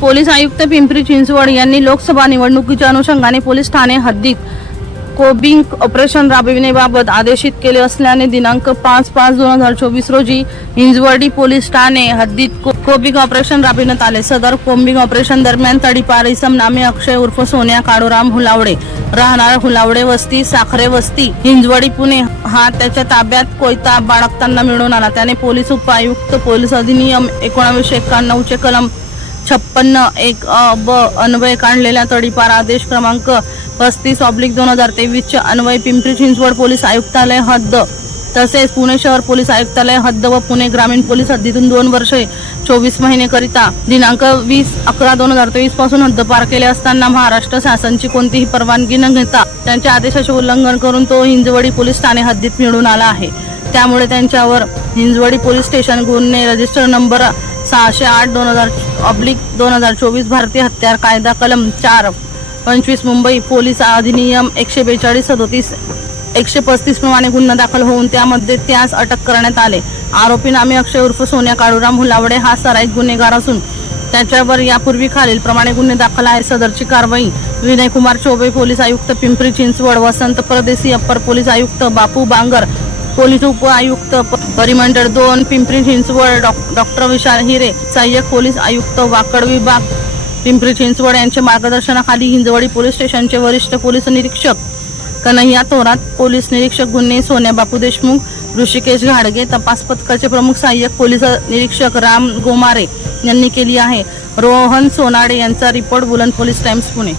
Police आयुक्त पिंपरी चिंचवड यांनी लोकसभा निवडणुकीच्या अनुषंगाने पोलीस ठाणे हद्दीत कोबिंग ऑपरेशन राबविण्याबाबत आदेशित केले असल्याने दिनांक पाच पाच दोन हजार चोवीस रोजी हिंजवडी पोलीस ठाणे हद्दीत को- कोबिंग ऑपरेशन राबविण्यात आले. सदर कोबिंग ऑपरेशन दरम्यान तडीपार इसम नामे अक्षय उर्फ सोन्या काळूराम हुलावडे राहणार हुलावडे वस्ती साखरे वस्ती हिंजवडी पुणे. हा त्याच्या ताब्यात कोयता बाळगताना मिळून आला. त्याने पोलीस उपायुक्त पोलीस अधिनियम एकोणावीसशे एक्क्याण्णवचे कलम छप्पन्न एक ब अन्वय काढलेल्या तडीपार आदेश क्रमांक पस्तीस ऑब्लिक दोन हजार तेवीसच्या अन्वय पिंपरी चिंचवड पोलीस आयुक्तालय हद्द. तसेच पुणे शहर पोलीस आयुक्तालय हद्द व पुणे ग्रामीण पोलीस हद्दीतून दोन वर्षे चोवीस महिने करिता दिनांक वीस अकरा दोन हजार तेवीसपासून हद्दपार केले असताना महाराष्ट्र शासनची कोणतीही परवानगी न घेता त्यांच्या आदेशाचे उल्लंघन करून तो हिंजवडी पोलीस ठाणे हद्दीत मिळून आला आहे. त्यामुळे त्यांच्यावर हिंजवडी पोलीस स्टेशन गुन्हे रजिस्टर नंबर सहाशे आठ दोन हजार ऑब्लिक दोन हजार चोवीस भारतीय हत्यार कायदा कलम चार पंचवीस मुंबई पोलीस अधिनियम एकशे बेचाळीस सदोतीस एकशे पस्तीस प्रमाणे गुन्हा दाखल होऊन त्यामध्ये त्यास अटक करण्यात आले. आरोपी नामे अक्षय उर्फ सोन्या काळूराम हुलावडे हा सराईत गुन्हेगार असून त्याच्यावर यापूर्वी खालील प्रमाणे गुन्हे दाखल आहे सदरची कारवाई विनय कुमार पोलीस आयुक्त पिंपरी चिंचवड वसंत परदेशी अप्पर पोलीस आयुक्त बापू बांगर पोलीस उप आयुक्त प- परिमंडळ दोन पिंपरी चिंचवड डॉक्टर विशाल हिरे सहाय्यक पोलीस आयुक्त वाकड विभाग. पिंपरी चिंचवड यांच्या मार्गदर्शनाखाली हिंजवडी पोलीस स्टेशनचे वरिष्ठ पोलीस निरीक्षक कन्हैया थोरात पोलीस निरीक्षक गुन्हे सोन्या बापू देशमुख ऋषिकेश घाडगे तपास पथकाचे प्रमुख सहाय्यक पोलीस निरीक्षक राम गोमारे यांनी केली आहे. रोहन सोनाडे यांचा रिपोर्ट बुलंद पोलीस टाइम्स पुणे.